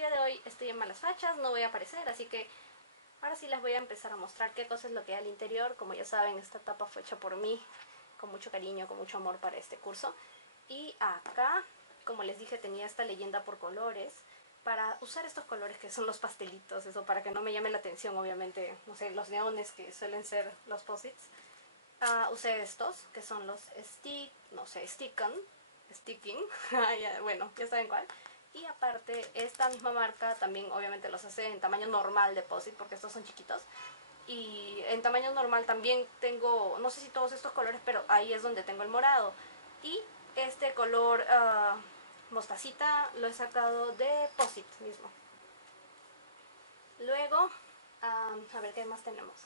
día de hoy estoy en malas fachas, no voy a aparecer, así que ahora sí les voy a empezar a mostrar qué cosa es lo que hay al interior. Como ya saben, esta tapa fue hecha por mí, con mucho cariño, con mucho amor para este curso. Y acá, como les dije, tenía esta leyenda por colores, para usar estos colores que son los pastelitos, eso para que no me llame la atención, obviamente, no sé, los neones que suelen ser los posits. Usé estos, que son los Sticking, bueno, ya saben cuál. Y aparte, esta misma marca también obviamente los hace en tamaño normal de posit, porque estos son chiquitos. Y en tamaño normal también tengo, no sé si todos estos colores, pero ahí es donde tengo el morado. Y este color mostacita lo he sacado de posit mismo. Luego, a ver qué más tenemos.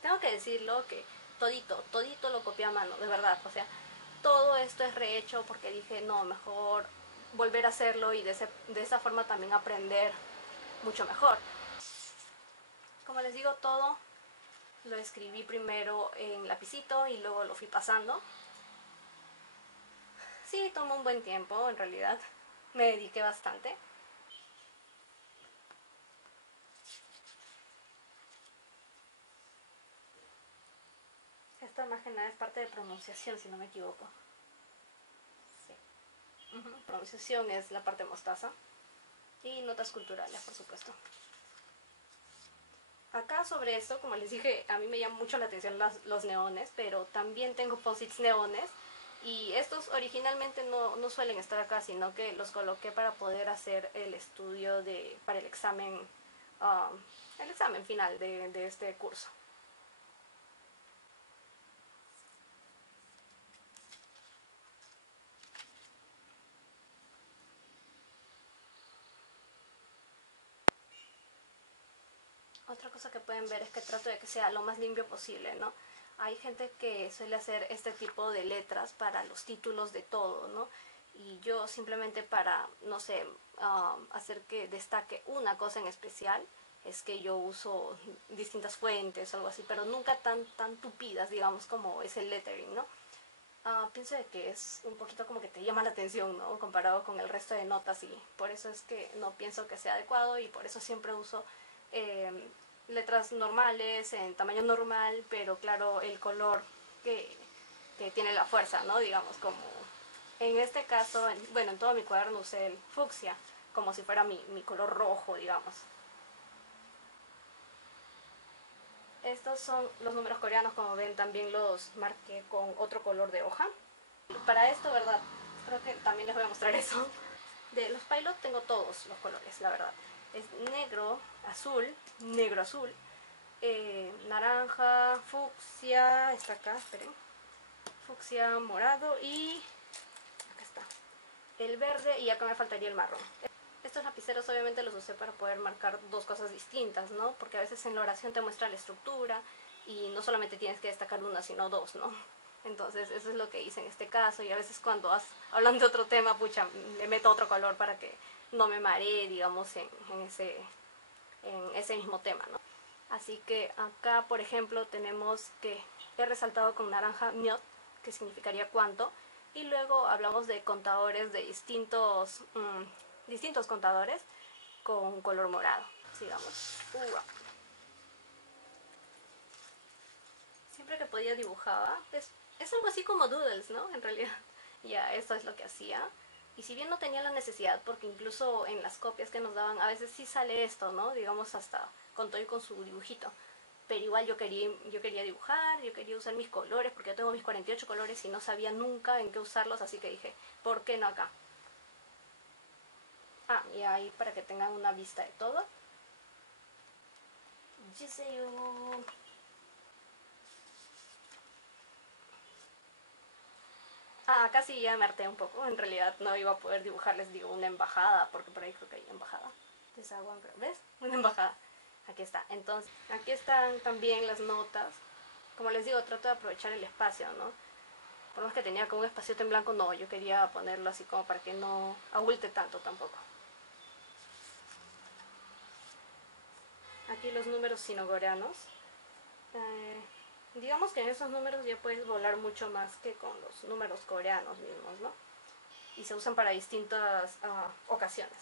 Tengo que decirlo que todito lo copié a mano, de verdad. O sea, todo esto es rehecho porque dije, no, mejor volver a hacerlo y de esa forma también aprender mucho mejor. Como les digo, todo lo escribí primero en lapicito y luego lo fui pasando. Sí, tomó un buen tiempo, en realidad. Me dediqué bastante. Esta más que nada es parte de pronunciación, si no me equivoco. Sí. Pronunciación es la parte mostaza. Y notas culturales, por supuesto. Acá sobre esto, como les dije, a mí me llama mucho la atención los neones, pero también tengo posits neones. Y estos originalmente no suelen estar acá, sino que los coloqué para poder hacer el estudio para el examen final de este curso. Otra cosa que pueden ver es que trato de que sea lo más limpio posible, ¿no? Hay gente que suele hacer este tipo de letras para los títulos de todo, ¿no? Y yo simplemente para, no sé, hacer que destaque una cosa en especial, es que yo uso distintas fuentes o algo así, pero nunca tan tupidas, digamos, como es el lettering, ¿no? Pienso de que es un poquito como que te llama la atención, ¿no? Comparado con el resto de notas, y por eso es que no pienso que sea adecuado, y por eso siempre uso letras normales, en tamaño normal, pero claro, el color que tiene la fuerza, ¿no? Digamos, como en este caso, bueno, en todo mi cuaderno usé el fucsia, como si fuera mi color rojo, digamos. Estos son los números coreanos, como ven, también los marqué con otro color de hoja. Para esto, ¿verdad? Creo que también les voy a mostrar eso. De los pilot tengo todos los colores, la verdad. Es negro, azul, naranja, fucsia, está acá, esperen. Fucsia, morado y acá está el verde, y acá me faltaría el marrón. Estos lapiceros obviamente los usé para poder marcar dos cosas distintas, ¿no? Porque a veces en la oración te muestra la estructura y no solamente tienes que destacar una, sino dos, ¿no? Entonces eso es lo que hice en este caso, y a veces cuando hablan de otro tema, pucha, le meto otro color para que no me maree, digamos, en ese mismo tema, ¿no? Así que acá, por ejemplo, tenemos que he resaltado con naranja miot, que significaría cuánto, y luego hablamos de contadores de distintos contadores con color morado. Sigamos. Siempre que podía dibujaba. Es algo así como doodles, ¿no? En realidad, ya esto es lo que hacía. Y si bien no tenía la necesidad, porque incluso en las copias que nos daban, a veces sí sale esto, ¿no? Digamos, hasta con todo y con su dibujito. Pero igual yo quería dibujar, yo quería usar mis colores, porque yo tengo mis 48 colores y no sabía nunca en qué usarlos, así que dije, ¿por qué no acá? Y ahí para que tengan una vista de todo. Acá sí ya me harté un poco. En realidad no iba a poder dibujarles, digo, una embajada, porque por ahí creo que hay embajada. ¿Ves? Una embajada. Aquí está. Entonces, aquí están también las notas. Como les digo, trato de aprovechar el espacio, ¿no? Por más que tenía como un espaciote en blanco, no, yo quería ponerlo así como para que no abulte tanto tampoco. Aquí los números sinocoreanos. Digamos que en esos números ya puedes volar mucho más que con los números coreanos mismos, ¿no? Y se usan para distintas ocasiones.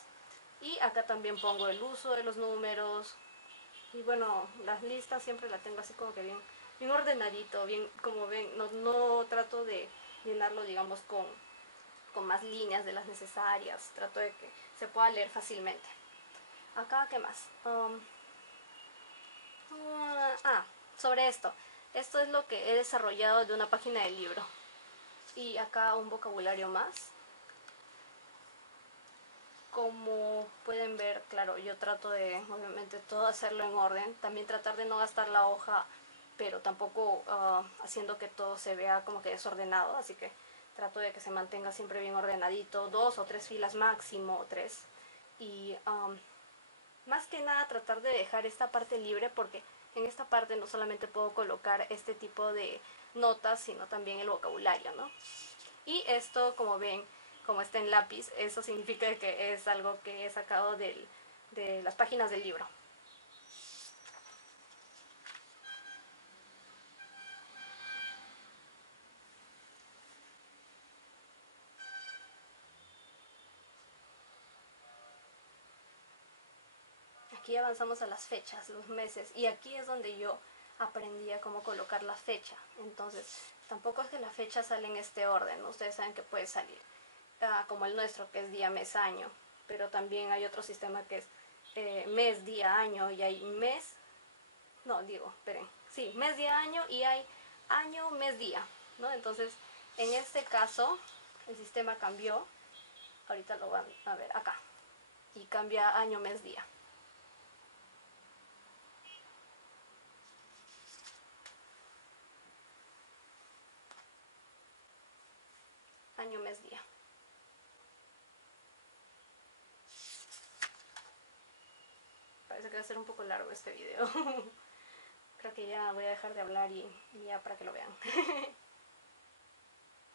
Y acá también pongo el uso de los números. Y bueno, las listas siempre las tengo así como que bien ordenadito, bien, como ven, no trato de llenarlo, digamos, con más líneas de las necesarias. Trato de que se pueda leer fácilmente. Acá, ¿qué más? Sobre esto. Esto es lo que he desarrollado de una página del libro. Y acá un vocabulario más. Como pueden ver, claro, yo trato de, obviamente, todo hacerlo en orden. También tratar de no gastar la hoja, pero tampoco haciendo que todo se vea como que desordenado. Así que trato de que se mantenga siempre bien ordenadito. 2 o 3 filas máximo, 3. Y más que nada tratar de dejar esta parte libre, porque en esta parte no solamente puedo colocar este tipo de notas, sino también el vocabulario, ¿no? Y esto, como ven, como está en lápiz, eso significa que es algo que he sacado de las páginas del libro. Aquí avanzamos a las fechas, los meses, y aquí es donde yo aprendí a cómo colocar la fecha. Entonces, tampoco es que la fecha sale en este orden, ¿no? Ustedes saben que puede salir como el nuestro, que es día, mes, año, pero también hay otro sistema que es mes, día, año, y hay mes, no, digo, esperen, sí, mes, día, año, y hay año, mes, día, ¿no? Entonces, en este caso, el sistema cambió, ahorita lo van a ver acá, y cambia año, mes, día. Año, mes, día. Parece que va a ser un poco largo este video. Creo que ya voy a dejar de hablar y ya para que lo vean.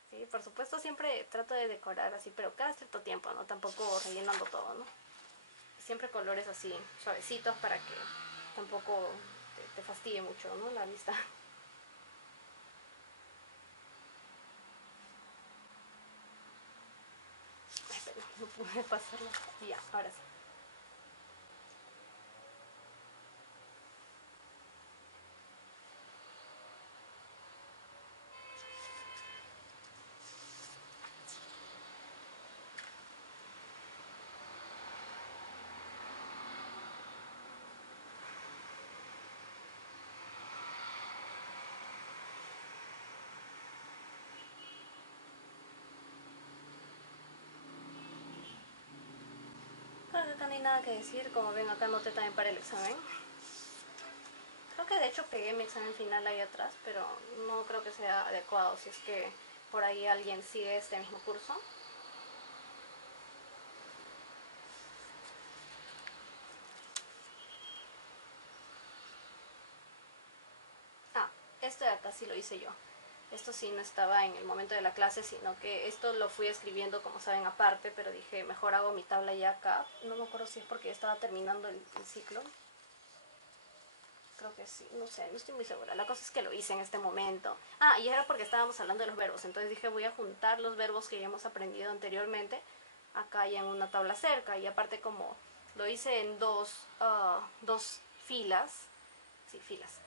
Sí, por supuesto siempre trato de decorar así, pero cada cierto tiempo, ¿no? Tampoco rellenando todo, ¿no? Siempre colores así, suavecitos, para que tampoco te fastidie mucho, ¿no? La vista. Ay, pero no pude pasarlo. Ya, ahora sí. Creo que acá no hay nada que decir, como ven acá anoté también para el examen. Creo que de hecho pegué mi examen final ahí atrás, pero no creo que sea adecuado si es que por ahí alguien sigue este mismo curso. Esto de acá sí lo hice yo. Esto sí no estaba en el momento de la clase, sino que esto lo fui escribiendo, como saben, aparte, pero dije, mejor hago mi tabla ya acá. No me acuerdo si es porque estaba terminando el ciclo. Creo que sí, no sé, no estoy muy segura. La cosa es que lo hice en este momento. Y era porque estábamos hablando de los verbos. Entonces dije, voy a juntar los verbos que ya hemos aprendido anteriormente acá ya en una tabla cerca. Y aparte como lo hice en dos filas, sí, filas.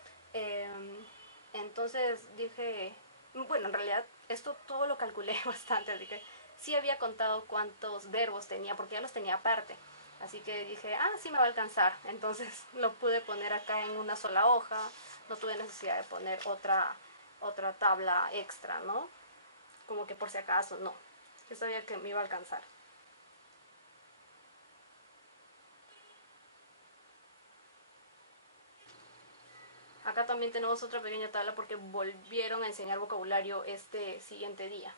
Entonces dije, bueno, en realidad esto todo lo calculé bastante, así que sí había contado cuántos verbos tenía, porque ya los tenía aparte. Así que dije, sí me va a alcanzar. Entonces lo pude poner acá en una sola hoja, no tuve necesidad de poner otra tabla extra, ¿no? Como que por si acaso, no. Yo sabía que me iba a alcanzar. Acá también tenemos otra pequeña tabla porque volvieron a enseñar vocabulario este siguiente día.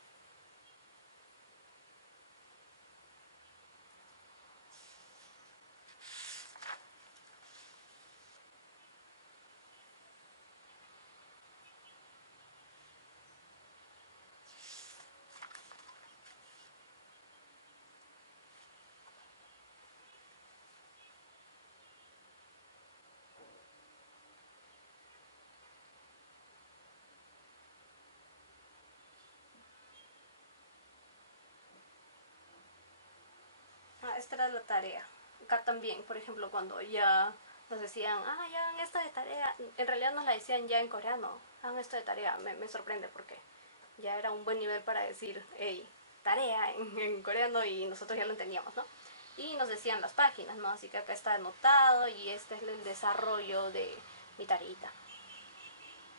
Esta era la tarea. acá también, por ejemplo, cuando ya nos decían, ya hagan esto de tarea, en realidad nos la decían ya en coreano, hagan esto de tarea, me sorprende porque ya era un buen nivel para decir, hey, tarea en coreano y nosotros ya lo entendíamos, ¿no? Y nos decían las páginas, ¿no? Así que acá está anotado y este es el desarrollo de mi tareita.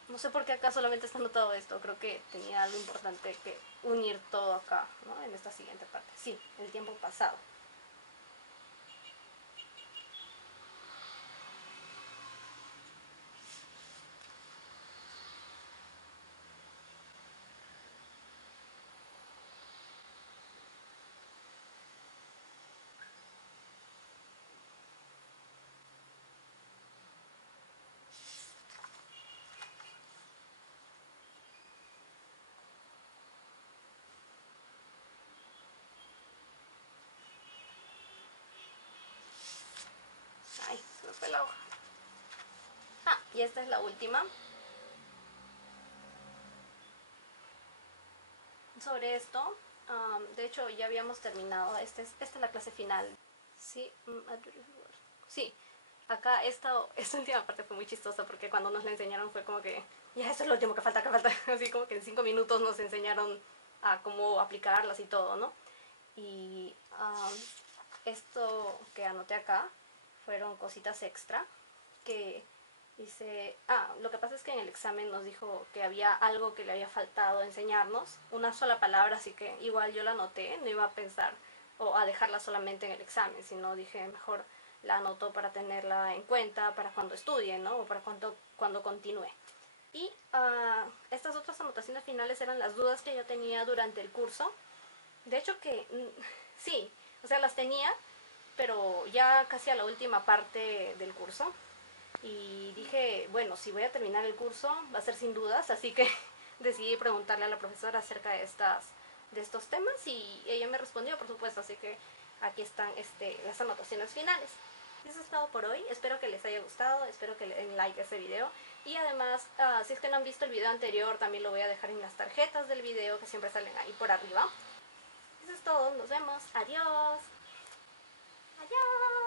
No sé por qué acá solamente está anotado esto, creo que tenía algo importante que unir todo acá, ¿no? En esta siguiente parte. Sí, el tiempo pasado. Ay, se me fue la hoja. Y esta es la última. Sobre esto, de hecho ya habíamos terminado, esta es la clase final. Sí, sí, acá esta última parte fue muy chistosa porque cuando nos la enseñaron fue como que, ya eso es lo último que falta, así como que en 5 minutos nos enseñaron a cómo aplicarlas y todo, ¿no? Y esto que anoté acá fueron cositas extra que dice, lo que pasa es que en el examen nos dijo que había algo que le había faltado enseñarnos, una sola palabra, así que igual yo la anoté, no iba a pensar o a dejarla solamente en el examen, sino dije mejor la anoto para tenerla en cuenta para cuando estudie, ¿no? O para cuando continúe. Y estas otras anotaciones finales eran las dudas que yo tenía durante el curso. De hecho que sí, o sea, las tenía, pero ya casi a la última parte del curso. Y dije, bueno, si voy a terminar el curso, va a ser sin dudas, así que decidí preguntarle a la profesora acerca de estos temas y ella me respondió, por supuesto, así que aquí están las anotaciones finales. Eso es todo por hoy, espero que les haya gustado, espero que le den like a este video y además, si es que no han visto el video anterior, también lo voy a dejar en las tarjetas del video que siempre salen ahí por arriba. Eso es todo, nos vemos, adiós. Adiós.